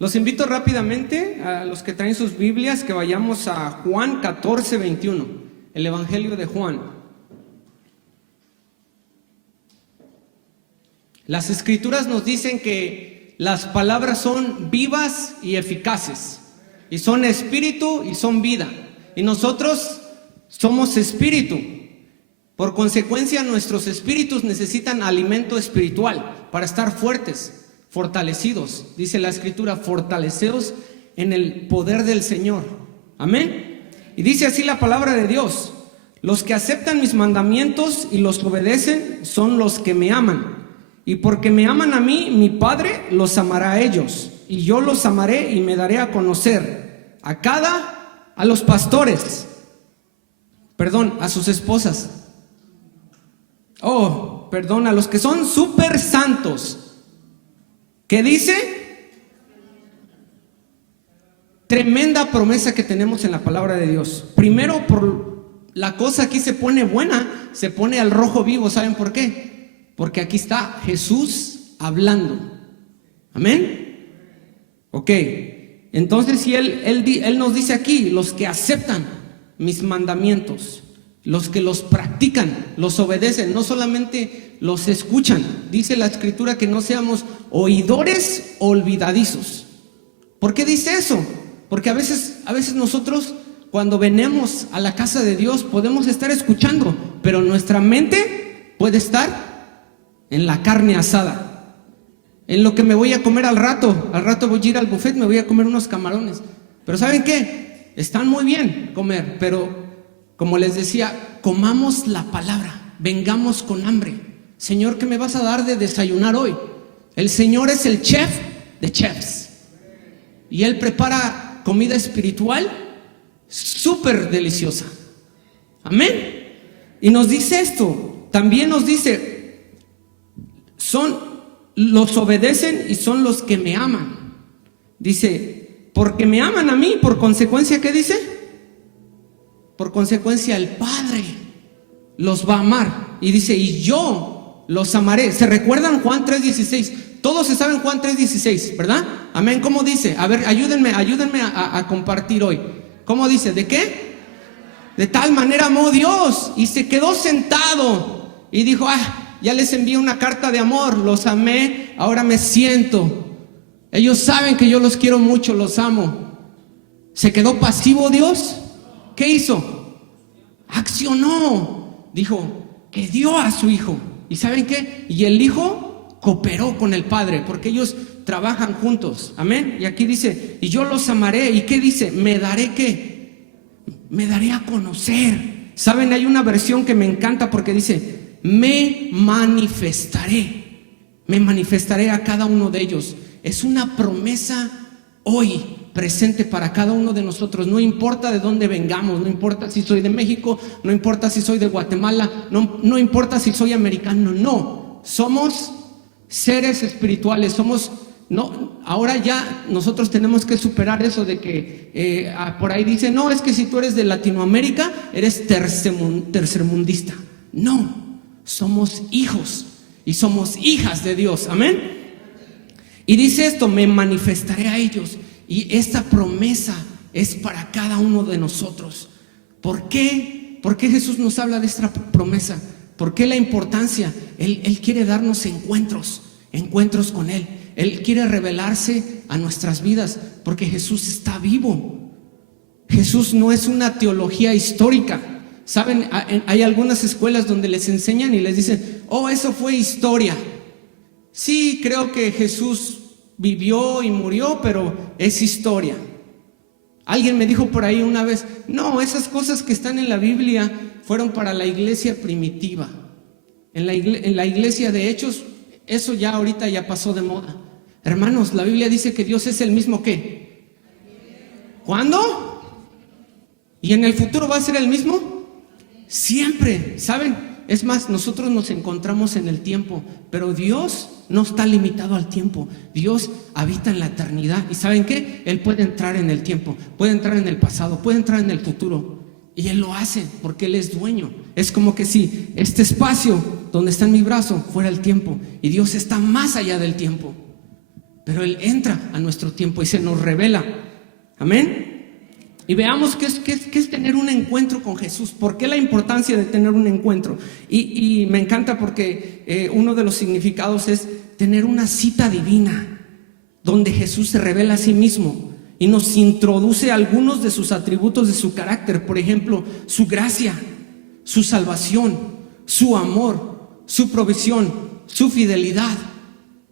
Los invito rápidamente a los que traen sus Biblias que vayamos a Juan 14:21, el Evangelio de Juan. Las Escrituras nos dicen que las palabras son vivas y eficaces, y son espíritu y son vida, y nosotros somos espíritu. Por consecuencia, nuestros espíritus necesitan alimento espiritual para estar fuertes, fortalecidos. Dice la Escritura: fortaleceos en el poder del Señor. Amén. Y dice así la palabra de Dios: los que aceptan mis mandamientos y los obedecen son los que me aman. Y porque me aman a mí, mi Padre los amará a ellos, y yo los amaré y me daré a conocer a los pastores, a sus esposas. A los que son súper santos. ¿Qué dice? Tremenda promesa que tenemos en la palabra de Dios. Primero, por la cosa aquí se pone buena, se pone al rojo vivo. ¿Saben por qué? Porque aquí está Jesús hablando. Amén. Ok, entonces si él nos dice aquí: los que aceptan mis mandamientos, los que los practican, los obedecen, no solamente los escuchan. Dice la Escritura que no seamos oidores olvidadizos. ¿Por qué dice eso? Porque a veces nosotros, cuando venimos a la casa de Dios, podemos estar escuchando, pero nuestra mente puede estar en la carne asada, en lo que me voy a comer al rato voy a ir al buffet, me voy a comer unos camarones. Pero ¿saben qué? Están muy bien comer, pero como les decía, comamos la palabra, vengamos con hambre. Señor, ¿qué me vas a dar de desayunar hoy? El Señor es el chef de chefs, y Él prepara comida espiritual súper deliciosa. Amén. Y nos dice esto, también nos dice: los obedecen y son los que me aman. Dice, porque me aman a mí, por consecuencia, ¿qué dice? Por consecuencia, el Padre los va a amar. Y dice, y yo los amaré. ¿Se recuerdan Juan 3:16? Todos se saben Juan 3:16, ¿verdad? Amén. ¿Cómo dice? A ver, ayúdenme a compartir hoy. ¿Cómo dice? ¿De qué? De tal manera amó Dios, y se quedó sentado y dijo: ya les envié una carta de amor, los amé, ahora me siento. Ellos saben que yo los quiero mucho, los amo. ¿Se quedó pasivo Dios? ¿Qué hizo? Accionó. Dijo que dio a su hijo. ¿Y saben qué? Y el hijo cooperó con el Padre, porque ellos trabajan juntos. Amén. Y aquí dice: y yo los amaré. ¿Y qué dice? Me daré ¿qué? Me daré a conocer. ¿Saben? Hay una versión que me encanta porque dice: me manifestaré a cada uno de ellos. Es una promesa hoy presente para cada uno de nosotros. No importa de dónde vengamos, no importa si soy de México, no importa si soy de Guatemala, no importa si soy americano, no. Somos seres espirituales, ahora ya nosotros tenemos que superar eso de que por ahí dicen: no, es que si tú eres de Latinoamérica, eres tercermundista. No, somos hijos y somos hijas de Dios. Amén. Y dice esto: me manifestaré a ellos. Y esta promesa es para cada uno de nosotros. ¿Por qué? ¿Por qué Jesús nos habla de esta promesa? ¿Por qué la importancia? Él quiere darnos encuentros con Él. Él quiere revelarse a nuestras vidas, porque Jesús está vivo. Jesús no es una teología histórica. ¿Saben? Hay algunas escuelas donde les enseñan y les dicen: eso fue historia. Sí, creo que Jesús vivió y murió, pero es historia. Alguien me dijo por ahí una vez: no, esas cosas que están en la Biblia fueron para la iglesia primitiva. En la iglesia de Hechos, eso ya ahorita ya pasó de moda. Hermanos, la Biblia dice que Dios es el mismo ¿qué? ¿Cuándo? ¿Y en el futuro va a ser el mismo? Siempre. ¿Saben? Es más, nosotros nos encontramos en el tiempo, pero Dios no está limitado al tiempo. Dios habita en la eternidad. ¿Y saben qué? Él puede entrar en el tiempo, puede entrar en el pasado, puede entrar en el futuro. Y Él lo hace porque Él es dueño. Es como que si este espacio donde está en mi brazo fuera el tiempo, y Dios está más allá del tiempo. pero Él entra a nuestro tiempo y se nos revela. Amén. Y veamos qué es tener un encuentro con Jesús. ¿Por qué la importancia de tener un encuentro? Y me encanta porque uno de los significados es tener una cita divina, donde Jesús se revela a sí mismo y nos introduce algunos de sus atributos de su carácter. Por ejemplo, su gracia, su salvación, su amor, su provisión, su fidelidad,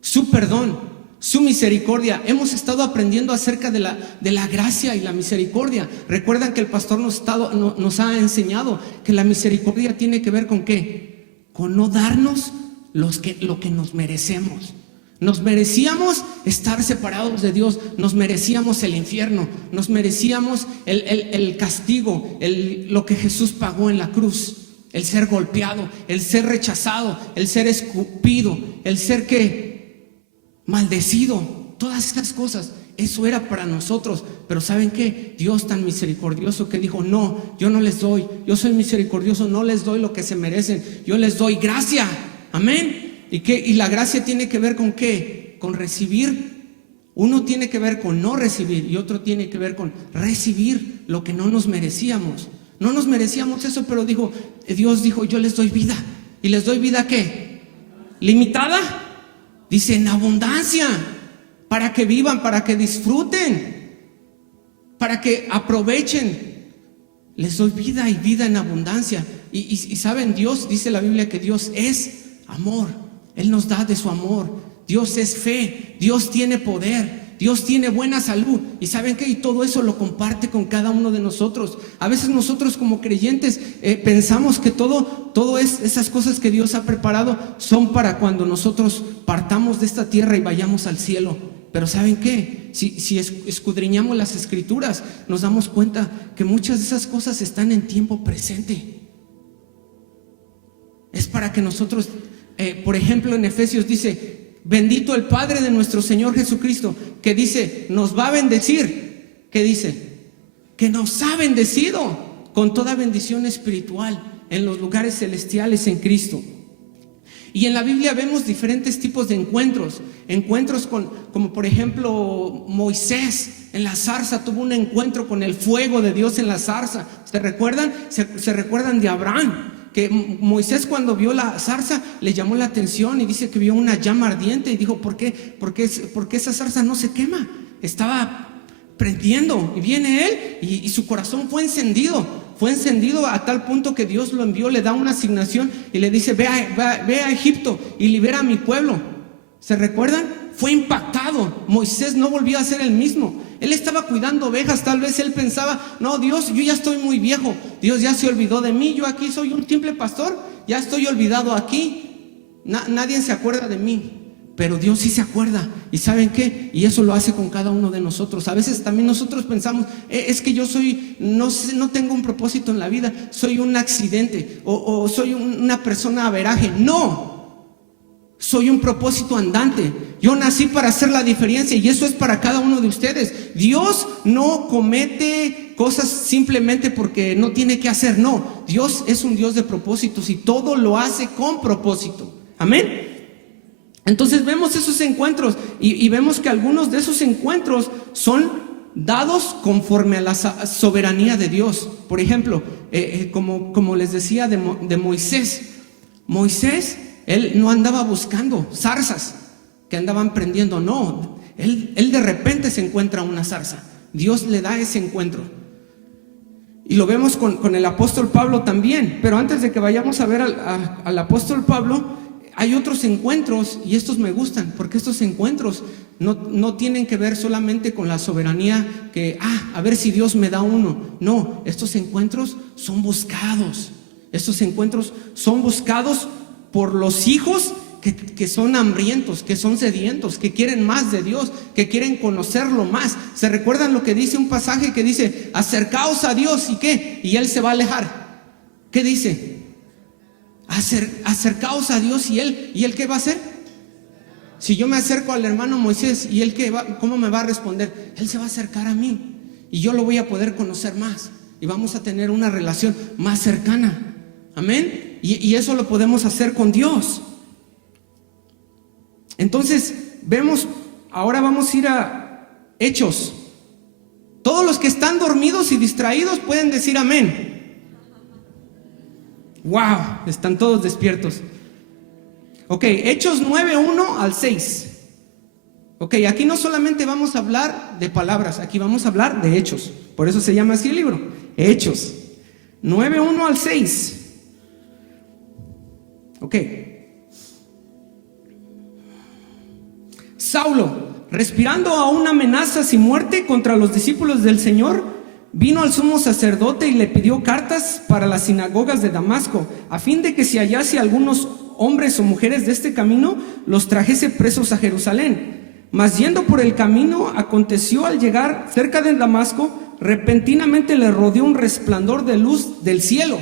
su perdón, su misericordia. Hemos estado aprendiendo acerca de la gracia y la misericordia. Recuerdan que el pastor nos ha enseñado que la misericordia tiene que ver con ¿qué? Con no darnos lo que nos merecemos. Nos merecíamos estar separados de Dios, nos merecíamos el infierno, nos merecíamos el castigo, lo que Jesús pagó en la cruz, el ser golpeado, el ser rechazado, el ser escupido, el ser maldecido, todas estas cosas. Eso era para nosotros. Pero ¿saben qué? Dios tan misericordioso que dijo: no, yo no les doy, yo soy misericordioso, no les doy lo que se merecen, yo les doy gracia. Amén. ¿Y la gracia tiene que ver con qué? Con recibir. Uno tiene que ver con no recibir y otro tiene que ver con recibir lo que no nos merecíamos. No nos merecíamos eso, pero Dios dijo: yo les doy vida. ¿Y les doy vida qué? ¿Limitada? Dice: en abundancia, para que vivan, para que disfruten, para que aprovechen. Les doy vida y vida en abundancia. Y saben, Dios, dice la Biblia que Dios es amor. Él nos da de su amor. Dios es fe, Dios tiene poder, Dios tiene buena salud. ¿Y saben qué? Y todo eso lo comparte con cada uno de nosotros. A veces nosotros como creyentes pensamos que esas cosas que Dios ha preparado son para cuando nosotros partamos de esta tierra y vayamos al cielo. Pero ¿saben qué? Si escudriñamos las Escrituras, nos damos cuenta que muchas de esas cosas están en tiempo presente. Es para que nosotros, por ejemplo, en Efesios dice: bendito el Padre de nuestro Señor Jesucristo, que dice, nos va a bendecir. ¿Qué dice? Que nos ha bendecido con toda bendición espiritual en los lugares celestiales en Cristo. Y en la Biblia vemos diferentes tipos de encuentros. Encuentros como por ejemplo Moisés en la zarza tuvo un encuentro con el fuego de Dios en la zarza. ¿Se recuerdan? ¿Se recuerdan de Abraham? Que Moisés, cuando vio la zarza, le llamó la atención y dice que vio una llama ardiente y dijo: ¿por qué esa zarza no se quema? Estaba prendiendo. Y viene él y su corazón fue encendido a tal punto que Dios lo envió, le da una asignación y le dice: ve a Egipto y libera a mi pueblo. ¿Se recuerdan? Fue impactado. Moisés no volvió a ser el mismo. Él estaba cuidando ovejas. Tal vez él pensaba: no, Dios, yo ya estoy muy viejo, Dios ya se olvidó de mí, yo aquí soy un simple pastor, ya estoy olvidado aquí, nadie se acuerda de mí. Pero Dios sí se acuerda. ¿Y saben qué? Y eso lo hace con cada uno de nosotros. A veces también nosotros pensamos: es que yo no tengo un propósito en la vida, soy un accidente o soy una persona averaje. No, soy un propósito andante. Yo nací para hacer la diferencia y eso es para cada uno de ustedes. Dios no comete cosas simplemente porque no tiene que hacer. No, Dios es un Dios de propósitos y todo lo hace con propósito. Amén. Entonces vemos esos encuentros y vemos que algunos de esos encuentros son dados conforme a la soberanía de Dios. Por ejemplo, como les decía de Moisés. Moisés, él no andaba buscando zarzas que andaban prendiendo. No, él de repente se encuentra una zarza. Dios le da ese encuentro. Y lo vemos con el apóstol Pablo también. Pero antes de que vayamos a ver al apóstol Pablo, hay otros encuentros, y estos me gustan, porque estos encuentros no tienen que ver solamente con la soberanía que, a ver si Dios me da uno. No, estos encuentros son buscados. Estos encuentros son buscados por los hijos que son hambrientos, que son sedientos, que quieren más de Dios, que quieren conocerlo más. ¿Se recuerdan lo que dice un pasaje que dice: acercaos a Dios? ¿Y qué? Y Él se va a alejar. ¿Qué dice? Acercaos a Dios y Él ¿qué va a hacer? Si yo me acerco al hermano Moisés, ¿y él cómo me va a responder? Él se va a acercar a mí y yo lo voy a poder conocer más y vamos a tener una relación más cercana. Amén. Y eso lo podemos hacer con Dios. Entonces vemos ahora vamos a ir a Hechos. Todos los que están dormidos y distraídos pueden decir amén. Wow, están todos despiertos. Ok, Hechos 9:1 al 6. Ok, aquí no solamente vamos a hablar de palabras, aquí vamos a hablar de hechos. Por eso se llama así el libro, Hechos 9:1 al 6. Ok. Saulo, respirando aún amenazas y muerte contra los discípulos del Señor, vino al sumo sacerdote y le pidió cartas para las sinagogas de Damasco, a fin de que si hallase algunos hombres o mujeres de este camino, los trajese presos a Jerusalén. Mas yendo por el camino, aconteció al llegar cerca de Damasco, repentinamente le rodeó un resplandor de luz del cielo.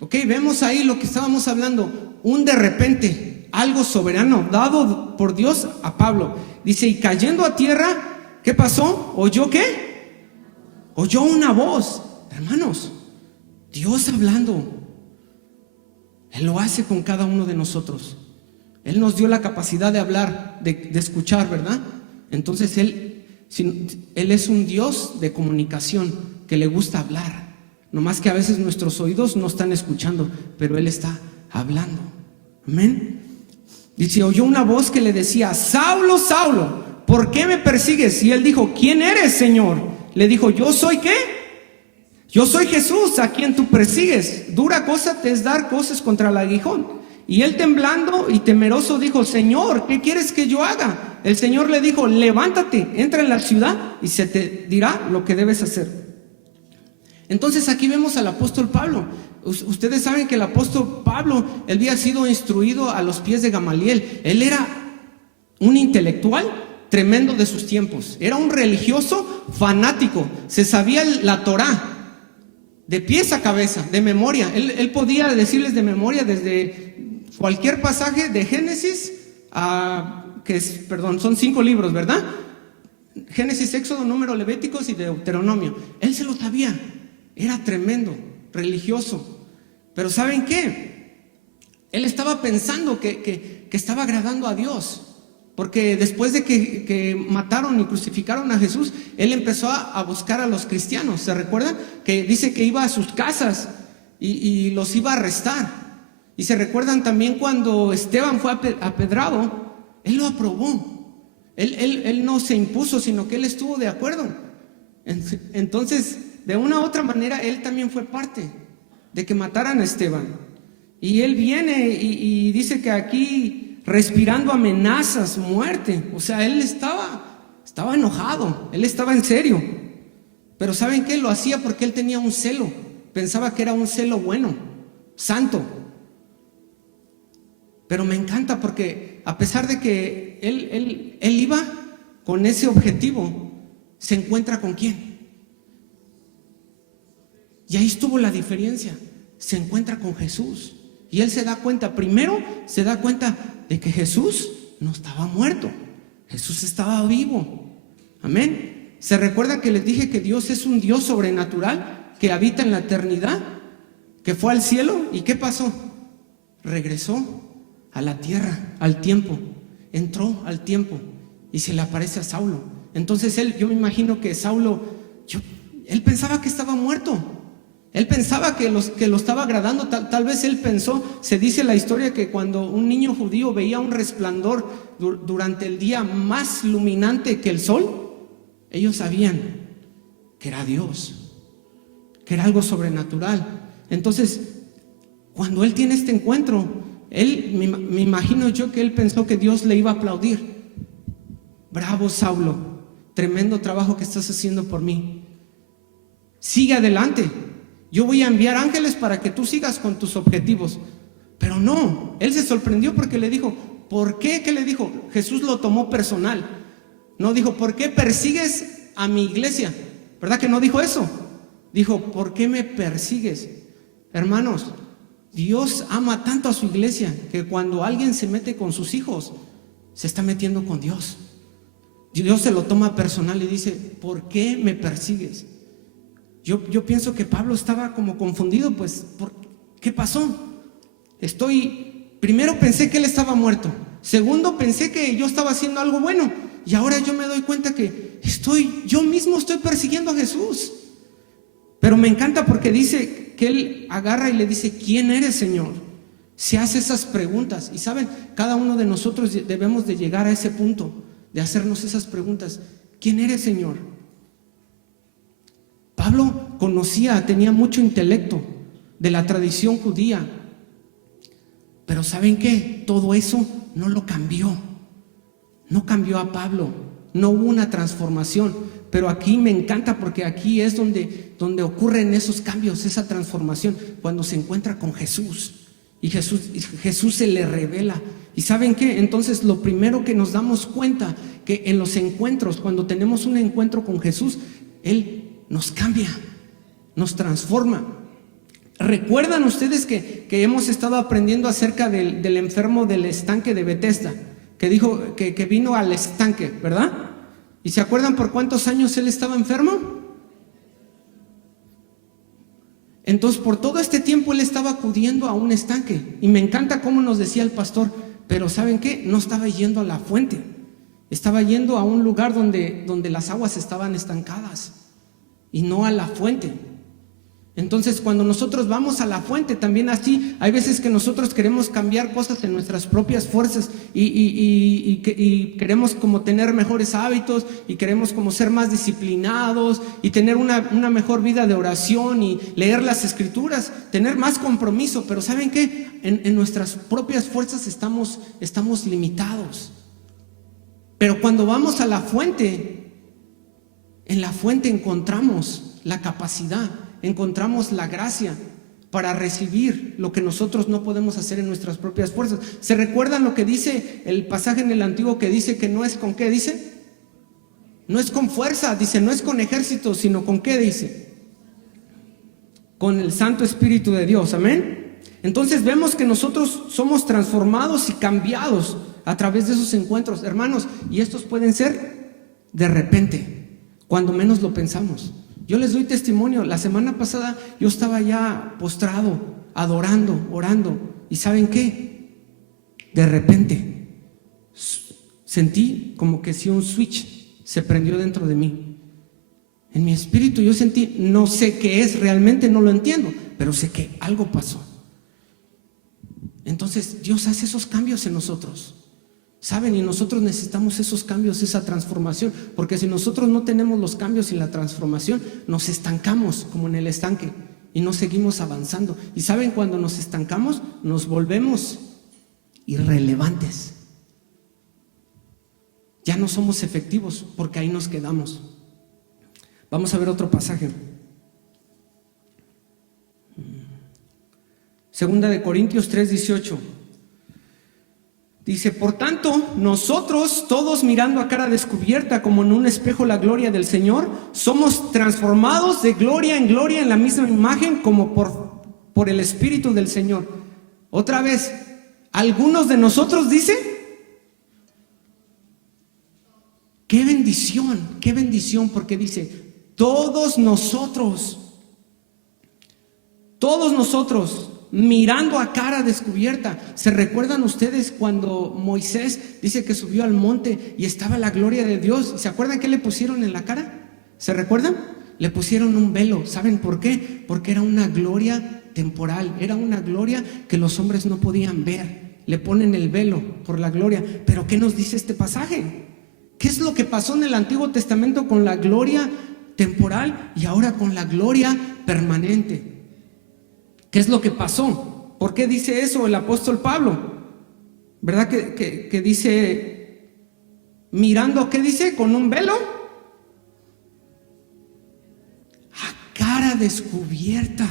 Ok, vemos ahí lo que estábamos hablando, un de repente, algo soberano, dado por Dios a Pablo. Dice, y cayendo a tierra, ¿qué pasó? ¿Oyó qué? Oyó una voz. Hermanos, Dios hablando. Él lo hace con cada uno de nosotros. Él nos dio la capacidad de hablar, de escuchar, ¿verdad? Entonces Él es un Dios de comunicación, que le gusta hablar. No más que a veces nuestros oídos no están escuchando, pero Él está hablando. Amén. Dice, oyó una voz que le decía, Saulo, Saulo, ¿por qué me persigues? Y él dijo, ¿quién eres, Señor? Le dijo, ¿yo soy qué? Yo soy Jesús, a quien tú persigues. Dura cosa te es dar cosas contra el aguijón. Y él temblando y temeroso dijo, Señor, ¿qué quieres que yo haga? El Señor le dijo, levántate, entra en la ciudad y se te dirá lo que debes hacer. Entonces aquí vemos al apóstol Pablo. Ustedes saben que el apóstol Pablo, él había sido instruido a los pies de Gamaliel. Él era un intelectual tremendo de sus tiempos. Era un religioso fanático. Se sabía la Torá de pies a cabeza, de memoria. Él podía decirles de memoria desde cualquier pasaje de Génesis a, son 5 libros, ¿verdad? Génesis, Éxodo, Número, Levíticos y Deuteronomio. Él se lo sabía. Era tremendo, religioso. Pero ¿saben qué? Él estaba pensando que estaba agradando a Dios. Porque después de que mataron y crucificaron a Jesús, él empezó a buscar a los cristianos. ¿Se recuerdan? Que dice que iba a sus casas y los iba a arrestar. Y se recuerdan también cuando Esteban fue apedrado, él lo aprobó. Él no se impuso, sino que él estuvo de acuerdo. Entonces, de una u otra manera, él también fue parte de que mataran a Esteban. Y él viene y dice que aquí, respirando amenazas, muerte. O sea, él estaba enojado, él estaba en serio. Pero ¿saben qué? Lo hacía porque él tenía un celo. Pensaba que era un celo bueno, santo. Pero me encanta porque a pesar de que él iba con ese objetivo, se encuentra con ¿quién? Y ahí estuvo la diferencia. Se encuentra con Jesús. Y él se da cuenta, primero se da cuenta de que Jesús no estaba muerto. Jesús estaba vivo. Amén. ¿Se recuerda que les dije que Dios es un Dios sobrenatural que habita en la eternidad? Que fue al cielo. ¿Y qué pasó? Regresó a la tierra, al tiempo. Entró al tiempo y se le aparece a Saulo. Entonces yo me imagino que Saulo, él pensaba que estaba muerto. Él pensaba que lo estaba agradando. Tal vez él pensó, se dice la historia que cuando un niño judío veía un resplandor durante el día más luminante que el sol, ellos sabían que era Dios, que era algo sobrenatural. Entonces, cuando él tiene este encuentro, me imagino yo que él pensó que Dios le iba a aplaudir. Bravo, Saulo, tremendo trabajo que estás haciendo por mí. Sigue adelante. Yo voy a enviar ángeles para que tú sigas con tus objetivos. Pero no, él se sorprendió porque le dijo, ¿por qué? ¿Qué le dijo? Jesús lo tomó personal. No dijo, ¿por qué persigues a mi iglesia? ¿Verdad que no dijo eso? Dijo, ¿por qué me persigues? Hermanos, Dios ama tanto a su iglesia que cuando alguien se mete con sus hijos, se está metiendo con Dios. Dios se lo toma personal y dice, ¿por qué me persigues? Yo pienso que Pablo estaba como confundido, pues, ¿qué pasó? Primero pensé que él estaba muerto. Segundo, pensé que yo estaba haciendo algo bueno. y ahora yo me doy cuenta que yo mismo estoy persiguiendo a Jesús. Pero me encanta porque dice que él agarra y le dice: ¿quién eres, Señor? Se hace esas preguntas. Y saben, cada uno de nosotros debemos de llegar a ese punto de hacernos esas preguntas. ¿Quién eres, Señor? Pablo tenía mucho intelecto de la tradición judía, pero ¿saben qué? Todo eso no lo cambió. No cambió a Pablo, no hubo una transformación. Pero aquí me encanta porque aquí es donde ocurren esos cambios, esa transformación, cuando se encuentra con Jesús y Jesús se le revela. ¿Y saben qué? Entonces lo primero que nos damos cuenta, que en los encuentros, cuando tenemos un encuentro con Jesús, Él nos cambia, nos transforma. ¿Recuerdan ustedes que hemos estado aprendiendo acerca del enfermo del estanque de Betesda? Que dijo que vino al estanque, ¿verdad? ¿Y se acuerdan por cuántos años él estaba enfermo? Entonces, por todo este tiempo él estaba acudiendo a un estanque. Y me encanta cómo nos decía el pastor, pero ¿saben qué? No estaba yendo a la fuente, estaba yendo a un lugar donde las aguas estaban estancadas y no a la fuente. Entonces, cuando nosotros vamos a la fuente, también así, hay veces que nosotros queremos cambiar cosas en nuestras propias fuerzas y queremos como tener mejores hábitos y queremos como ser más disciplinados y tener una mejor vida de oración y leer las escrituras, tener más compromiso. Pero ¿saben qué? En nuestras propias fuerzas estamos limitados. Pero cuando vamos a la fuente, en la fuente encontramos la capacidad, encontramos la gracia para recibir lo que nosotros no podemos hacer en nuestras propias fuerzas. ¿Se recuerdan lo que dice el pasaje en el Antiguo que dice que no es con qué? Dice, no es con fuerza, dice, no es con ejército, sino con qué dice, con el Santo Espíritu de Dios, amén. Entonces vemos que nosotros somos transformados y cambiados a través de esos encuentros, hermanos, y estos pueden ser de repente, cuando menos lo pensamos. Yo les doy testimonio, la semana pasada yo estaba ya postrado, adorando, orando, y ¿saben qué? De repente sentí como que si un switch se prendió dentro de mí. En mi espíritu yo sentí, no sé qué es realmente, no lo entiendo, pero sé que algo pasó. Entonces Dios hace esos cambios en nosotros, ¿saben? Y nosotros necesitamos esos cambios, esa transformación, porque si nosotros no tenemos los cambios y la transformación, nos estancamos como en el estanque y no seguimos avanzando. Y ¿saben? Cuando nos estancamos, nos volvemos irrelevantes. Ya no somos efectivos porque ahí nos quedamos. Vamos a ver otro pasaje. Segunda de Corintios 3:18. Dice: por tanto, nosotros todos mirando a cara descubierta como en un espejo la gloria del Señor, somos transformados de gloria en gloria en la misma imagen como por el Espíritu del Señor. Otra vez, algunos de nosotros, dice, qué bendición, porque dice, todos nosotros, mirando a cara descubierta. ¿Se recuerdan ustedes cuando Moisés dice que subió al monte y estaba la gloria de Dios? ¿Se acuerdan qué le pusieron en la cara? ¿Se recuerdan? Le pusieron un velo. ¿Saben por qué? Porque era una gloria temporal, era una gloria que los hombres no podían ver. Le ponen el velo por la gloria. Pero ¿qué nos dice este pasaje? ¿Qué es lo que pasó en el Antiguo Testamento con la gloria temporal y ahora con la gloria permanente? ¿Qué es lo que pasó? ¿Por qué dice eso el apóstol Pablo? ¿Verdad que dice, mirando, ¿qué dice? ¿Con un velo? A cara descubierta.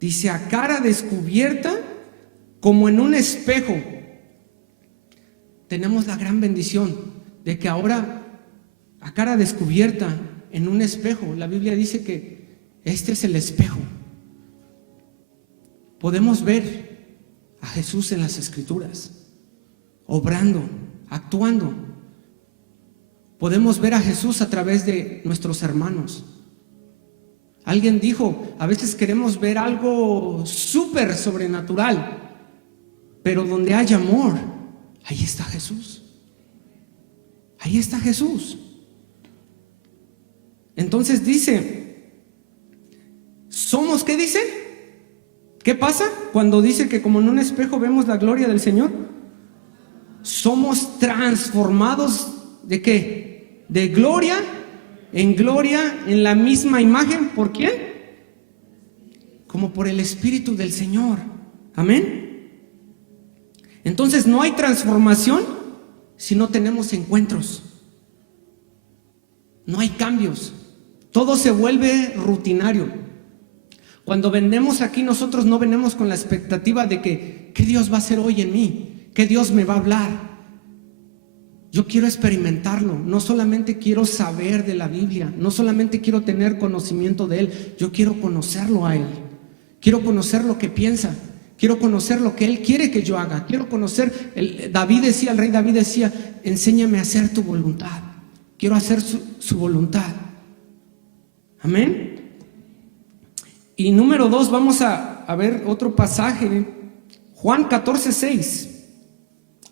Dice, a cara descubierta, como en un espejo. Tenemos la gran bendición de que ahora, a cara descubierta, en un espejo, la Biblia dice que este es el espejo. Podemos ver a Jesús en las Escrituras, obrando, actuando. Podemos ver a Jesús a través de nuestros hermanos. Alguien dijo, a veces queremos ver algo súper sobrenatural, pero donde hay amor, ahí está Jesús. Ahí está Jesús. Entonces dice, somos, ¿qué dice? ¿Qué pasa cuando dice que como en un espejo vemos la gloria del Señor? Somos transformados, ¿de qué? De gloria en la misma imagen. ¿Por quién? Como por el Espíritu del Señor. Amén. Entonces no hay transformación si no tenemos encuentros. No hay cambios. Todo se vuelve rutinario. Cuando venimos aquí, nosotros no venimos con la expectativa de que ¿qué Dios va a hacer hoy en mí? ¿Qué Dios me va a hablar? Yo quiero experimentarlo. No solamente quiero saber de la Biblia, no solamente quiero tener conocimiento de Él, yo quiero conocerlo a Él. Quiero conocer lo que piensa, quiero conocer lo que Él quiere que yo haga. Quiero conocer, el rey David decía, enséñame a hacer tu voluntad. Quiero hacer su voluntad. Amén. Y número 2, vamos a ver otro pasaje, Juan 14:6.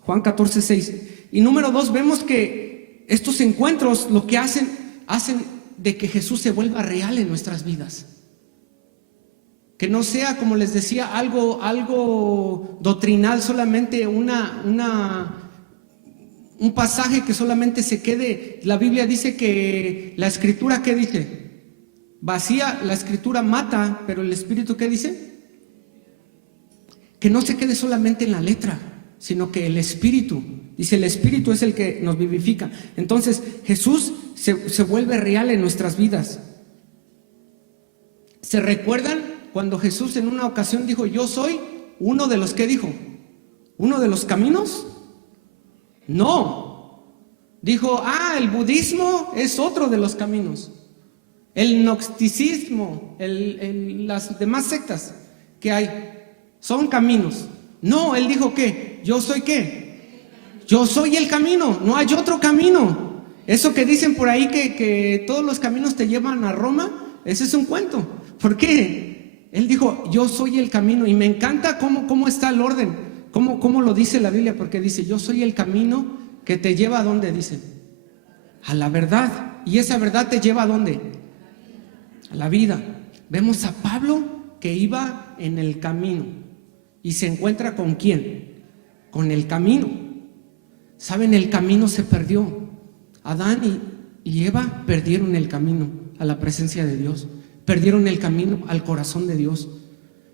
Juan 14:6. Y número 2, vemos que estos encuentros lo que hacen de que Jesús se vuelva real en nuestras vidas. Que no sea, como les decía, algo doctrinal, solamente un pasaje que solamente se quede. La Biblia dice que la Escritura, ¿qué dice? Vacía, la Escritura mata, pero el Espíritu, ¿qué dice? Que no se quede solamente en la letra, sino que el Espíritu, dice, el Espíritu es el que nos vivifica. Entonces Jesús se vuelve real en nuestras vidas. ¿Se recuerdan cuando Jesús en una ocasión dijo, yo soy uno de los, ¿qué dijo? ¿Uno de los caminos? No. Dijo, el budismo es otro de los caminos. El gnosticismo, las demás sectas que hay, son caminos. No, Él dijo que yo soy ¿qué? Yo soy el camino, no hay otro camino. Eso que dicen por ahí que todos los caminos te llevan a Roma, ese es un cuento. ¿Por qué? Él dijo, yo soy el camino. Y me encanta cómo está el orden, cómo lo dice la Biblia, porque dice, yo soy el camino que te lleva a ¿dónde? Dice, a la verdad. Y esa verdad te lleva a ¿dónde? A la vida. Vemos a Pablo que iba en el camino y se encuentra ¿con quién? Con el camino. ¿Saben? El camino se perdió. Adán y Eva perdieron el camino a la presencia de Dios. Perdieron el camino al corazón de Dios.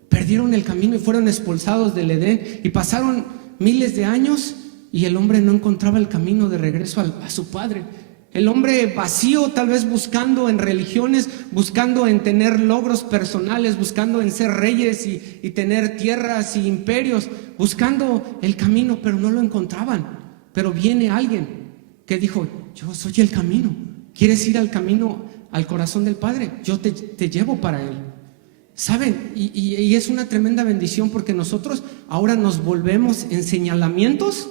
Perdieron el camino y fueron expulsados del Edén. Y pasaron miles de años y el hombre no encontraba el camino de regreso a su padre. El hombre vacío, tal vez buscando en religiones, buscando en tener logros personales, buscando en ser reyes y tener tierras y imperios, buscando el camino, pero no lo encontraban. Pero viene alguien que dijo, yo soy el camino. ¿Quieres ir al camino, al corazón del Padre? Yo te llevo para Él. ¿Saben? Y es una tremenda bendición porque nosotros ahora nos volvemos en señalamientos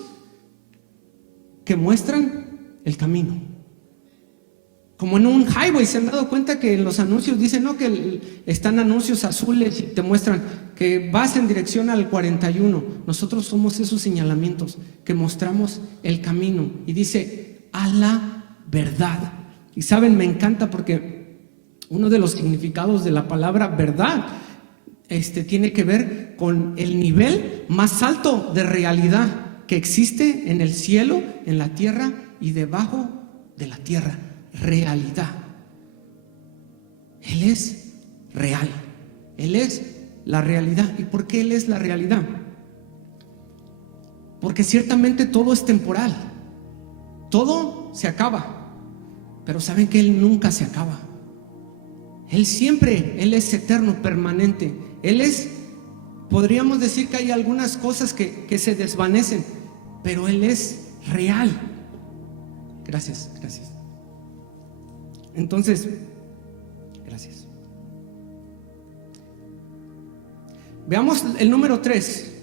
que muestran el camino. Como en un highway, ¿se han dado cuenta que en los anuncios dicen, no, que están anuncios azules y te muestran que vas en dirección al 41? Nosotros somos esos señalamientos que mostramos el camino. Y dice, a la verdad. Y saben, me encanta porque uno de los significados de la palabra verdad tiene que ver con el nivel más alto de realidad que existe en el cielo, en la tierra y debajo de la tierra. Realidad. Él es real. Él es la realidad. ¿Y por qué Él es la realidad? Porque ciertamente todo es temporal. Todo se acaba. Pero saben que Él nunca se acaba. Él es eterno, permanente. Él es, podríamos decir que hay algunas cosas que se desvanecen, pero Él es real. Gracias. Entonces, gracias. Veamos el número 3.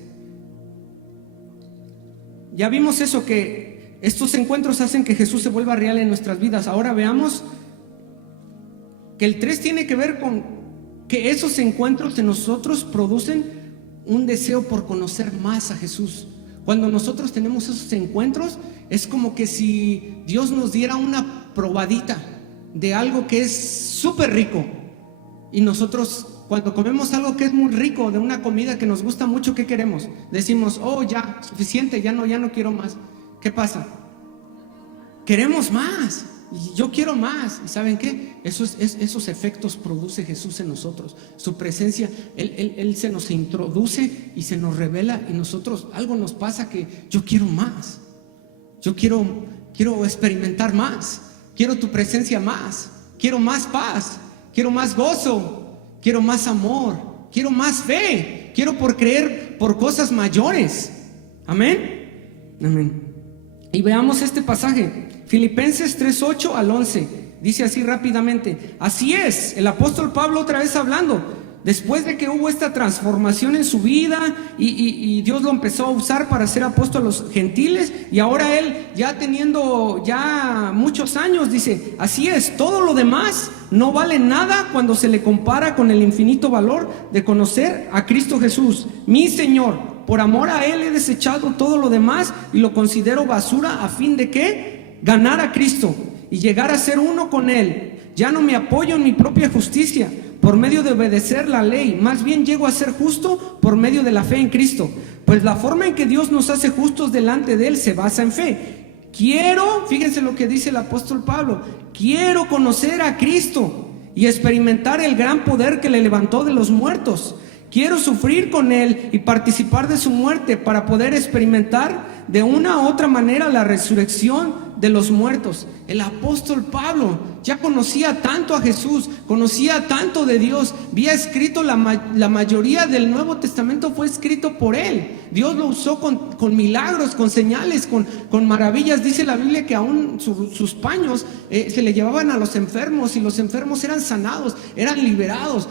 Ya vimos eso, que estos encuentros hacen que Jesús se vuelva real en nuestras vidas. Ahora veamos que el 3 tiene que ver con que esos encuentros en nosotros producen un deseo por conocer más a Jesús. Cuando nosotros tenemos esos encuentros, es como que si Dios nos diera una probadita de algo que es súper rico. Y nosotros, cuando comemos algo que es muy rico, de una comida que nos gusta mucho, ¿qué queremos? Decimos, oh, ya, suficiente, ya no quiero más. ¿Qué pasa? Queremos más. Y yo quiero más. ¿Y saben qué? Esos efectos produce Jesús en nosotros. Su presencia, Él se nos introduce y se nos revela. Y nosotros, algo nos pasa que yo quiero más. Yo quiero experimentar más. Quiero tu presencia más. Quiero más paz. Quiero más gozo. Quiero más amor. Quiero más fe. Quiero creer por cosas mayores. Amén. Amén. Y veamos este pasaje, Filipenses 3:8 al 11. Dice así rápidamente. Así es, el apóstol Pablo otra vez hablando. Después de que hubo esta transformación en su vida y Dios lo empezó a usar para ser apóstol a los gentiles, y ahora él, ya teniendo ya muchos años, dice, así es, todo lo demás no vale nada cuando se le compara con el infinito valor de conocer a Cristo Jesús, mi Señor. Por amor a Él he desechado todo lo demás y lo considero basura, a fin de que ganar a Cristo y llegar a ser uno con Él. Ya no me apoyo en mi propia justicia por medio de obedecer la ley, más bien llego a ser justo por medio de la fe en Cristo. Pues la forma en que Dios nos hace justos delante de Él se basa en fe. Fíjense lo que dice el apóstol Pablo, quiero conocer a Cristo y experimentar el gran poder que le levantó de los muertos. Quiero sufrir con Él y participar de su muerte para poder experimentar de una u otra manera la resurrección de los muertos. El apóstol Pablo ya conocía tanto a Jesús, conocía tanto de Dios, había escrito la mayoría del Nuevo Testamento fue escrito por él. Dios lo usó con milagros, con señales, con maravillas. Dice la Biblia que aún sus paños se le llevaban a los enfermos y los enfermos eran sanados, eran liberados.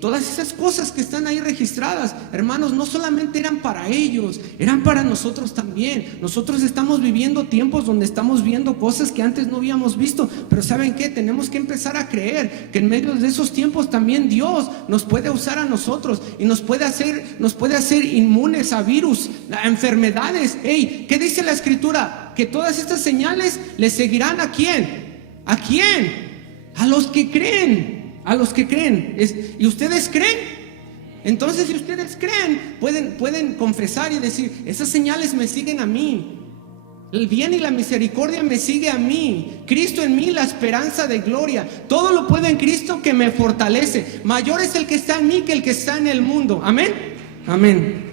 Todas esas cosas que están ahí registradas, hermanos, no solamente eran para ellos, eran para nosotros también. Nosotros estamos viviendo tiempos donde estamos viendo cosas que antes no habíamos visto, pero ¿saben qué? Tenemos que empezar a creer que en medio de esos tiempos también Dios nos puede usar a nosotros y nos puede hacer inmunes a virus, a enfermedades. ¿Qué dice la Escritura? Que todas estas señales le seguirán ¿a quién? ¿A quién? A los que creen. A los que creen. ¿Y ustedes creen? Entonces, si ustedes creen, pueden confesar y decir: esas señales me siguen a mí. El bien y la misericordia me sigue a mí. Cristo en mí, la esperanza de gloria. Todo lo puedo en Cristo que me fortalece. Mayor es el que está en mí que el que está en el mundo. Amén. Amén.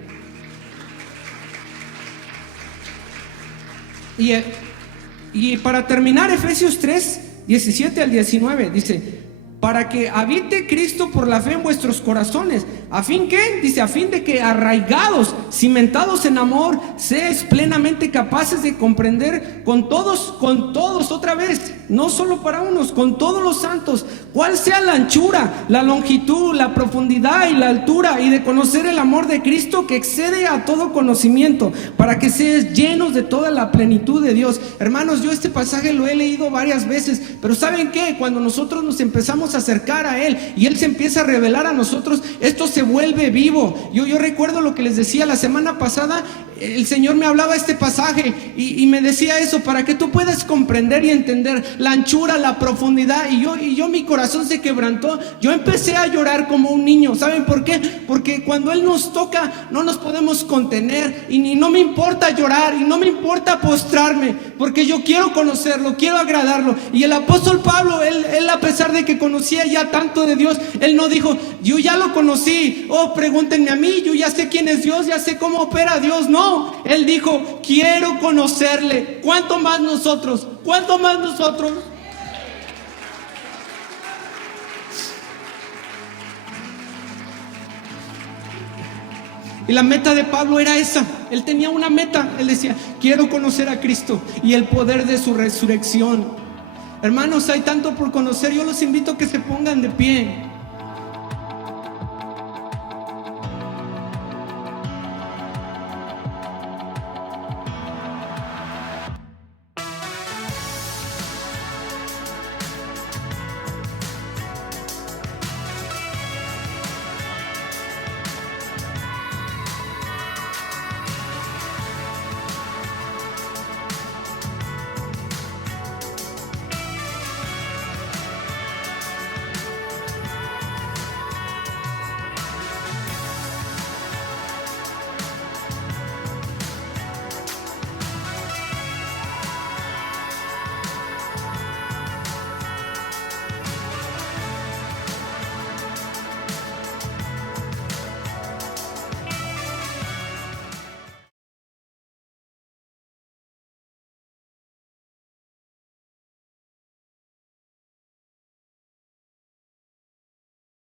Y para terminar, Efesios 3, 17 al 19 dice: para que habite Cristo por la fe en vuestros corazones, a fin que, dice, a fin de que arraigados, cimentados en amor, seáis plenamente capaces de comprender con todos, otra vez, no solo para unos, con todos los santos, cuál sea la anchura, la longitud, la profundidad y la altura, y de conocer el amor de Cristo que excede a todo conocimiento, para que seáis llenos de toda la plenitud de Dios. Hermanos, yo este pasaje lo he leído varias veces, pero ¿saben qué? Cuando nosotros nos empezamos a acercar a Él y Él se empieza a revelar a nosotros, esto se vuelve vivo. Yo recuerdo lo que les decía la semana pasada. El Señor me hablaba este pasaje y me decía eso, para que tú puedas comprender y entender la anchura, la profundidad. Y yo mi corazón se quebrantó. Yo empecé a llorar como un niño. ¿Saben por qué? Porque cuando Él nos toca no nos podemos contener, y no me importa llorar y no me importa postrarme, porque yo quiero conocerlo, quiero agradarlo. Y el apóstol Pablo, él a pesar de que conocía ya tanto de Dios, él no dijo: yo ya lo conocí, pregúntenme a mí, yo ya sé quién es Dios, ya sé cómo opera Dios. No, él dijo: quiero conocerle. ¿Cuánto más nosotros? ¿Cuánto más nosotros? Y la meta de Pablo era esa. Él tenía una meta. Él decía: quiero conocer a Cristo y el poder de su resurrección. Hermanos, hay tanto por conocer. Yo los invito a que se pongan de pie.